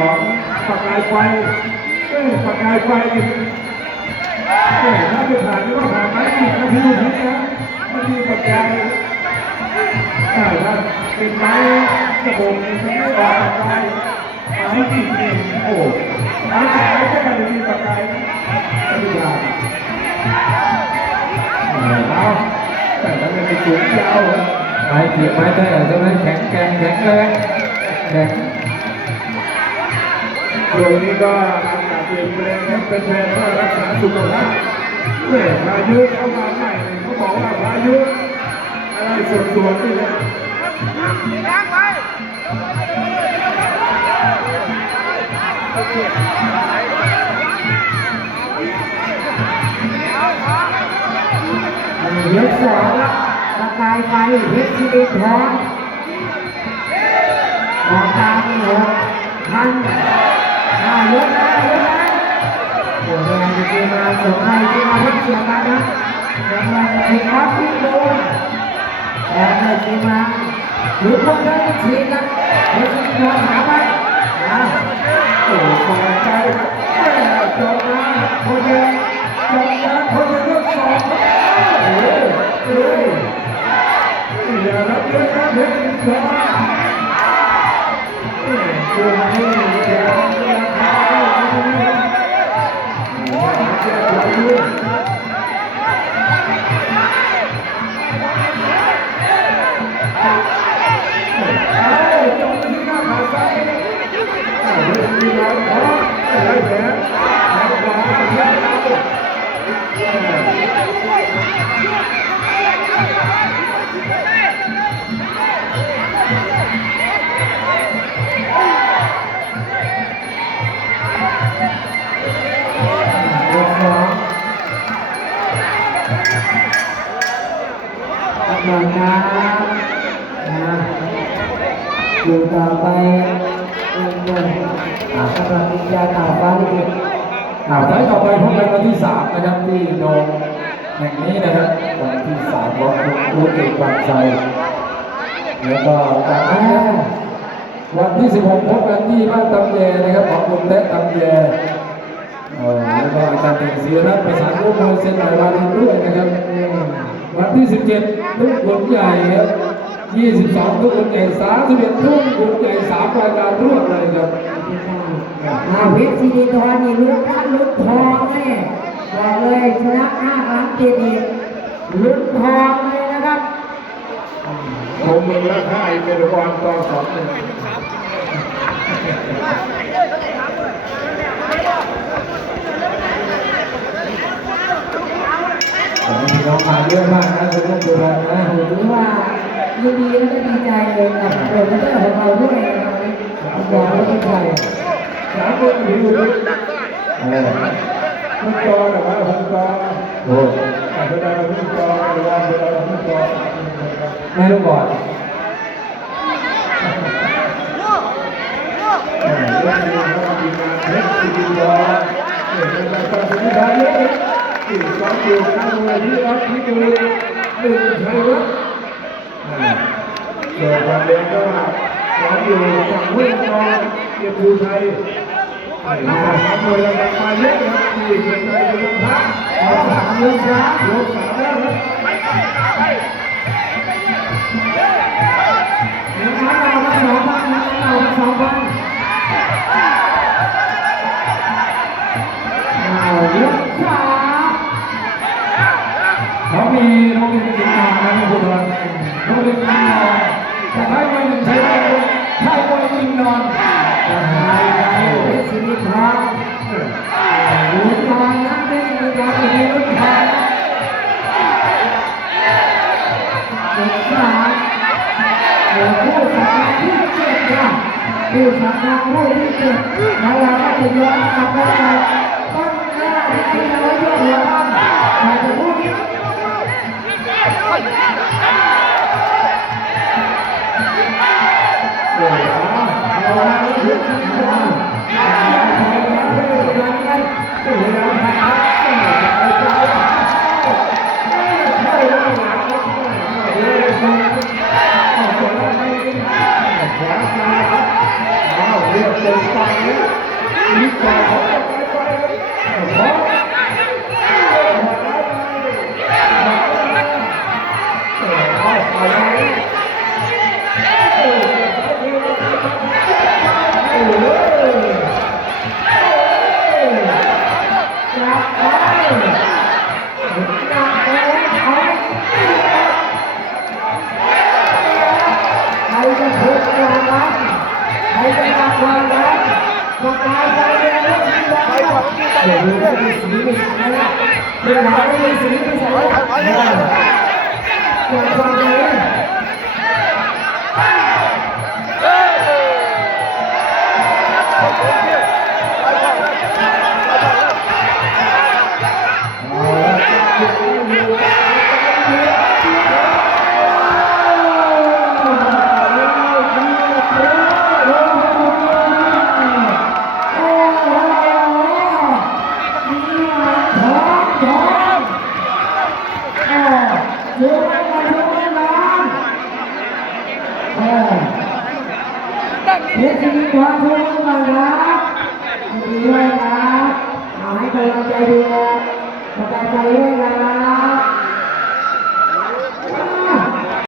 ของประกายไฟเอ้ประกายไฟนี่เอ้ยถ้าไม่ผ่านก็ผ่านไหมนาทีนี้นะมันมีประกายถ้าถ้าเป็นไม้กระบอกนี่ไม่ออกประกายไม้จริงโอ้ไม้ขายก็ไม่ได้มีประกายไม่ได้เอาแต่ถ้ามันเป็นสูงยาวไม้ถีบไม้เตะใช่ไหมแข็งแกร่งแข็งแรงแข็ง ช่วงนี้ก็อากาศเปลี่ยนแปลงเป็นแพทย์เพื่อรักษาสุขภาพเมื่อพายุเข้ามาใหม่เขาบอกว่าพายุอะไรส่วนๆนี่แหละยกสองครับประกายไฟเพชรสิริทองออกตามนี่หกพัน ส่งให้ที่มาพักเสียกันนะแดี๋ยวเราจะเทคอฟที่โดนแต่ไม่ทีมาหรือพวกนั้ทีนะเพชรสิริทองสามพันนะโอ้ยใจแม่จบมาคนเดียวจบมาคนเดียวสองโอ้โห กำลังน้ำนะอยู่ต่อไปเงินเงินอ่ากำลังมียาต่อไปอีกอ่าไฟต่อไปพบกันวันที่สามนะครับที่โดมแห่งนี้นะครับวันที่สามของคุณรู้เอกบางใจแล้วก็จาวันนะครับวันที่ 16 พบกันที่บ้านตำแยนะครับของคุณเต๊ะตำแยเออแล้วก็อาจารย์เอกศิรัตน์ประสานร่วมมือเซ็นหลายวารินด้วยนะครับ วันที่ 17 ทุกคนใหญ่ครับ22 ทุกคนใหญ่31ทุกคนใหญ่สามรายการรวดเลยครับอาเพชรซีดีทอนนี่ลุ้นท่านลุ้นทองแน่บอกเลยชนะห้าครั้งติดอีกลุ้นทองเลยนะครับผมมึงละค่ายเป็นรอนต่อสองหนึ่ง วันนี้ พี่น้องมาเยอะมากนะคุณผู้ชมนะถือว่ายินดีและก็ดีใจกับโปรโมเตอร์ของเราด้วยนะครับบอกไม่ได้ใครสามคนอยู่อยู่เออมันจอหรือว่าผมจอโอ้อาจจะได้ผมจอหรือว่าเวลาผมจอสามคนนะครับไม่รู้ก่อนเรื่องนี้เขามีงานเพชรซีดีดอเห็นเป็นการตัดสินใจเย อะอีกสองอยู่ข้างเลยที่รักที่ดูหนึ่งชัยวัฒน์ส่วนความเรียนก็สองอยู่ฝั่งห้วยทองเกียรติภูไทยมาทำมวยระดับมาเยอะครับที่เกียรติไทยเป็นลำพังเอาสามยกสามยกสามแล้วครับน้ำเรามาสองพันน้ำเรามาสองพันามเดี๋ยวผู้สัปดาห์ที่เจ็ดค่ะผู้สัปดาห์ผู้ที่เจ็ดแล้วเราก็จะย้อนกลับไปต้นหน้าที่เราเลือกหัวบ้านมาจะพูด 对对对，对对对，对对对，对对对。 เด็กที่ตัวามทุกข์มาครับดีด้วยนะเอาให้กำลังใจดีแลกำลังใจด้วยนะค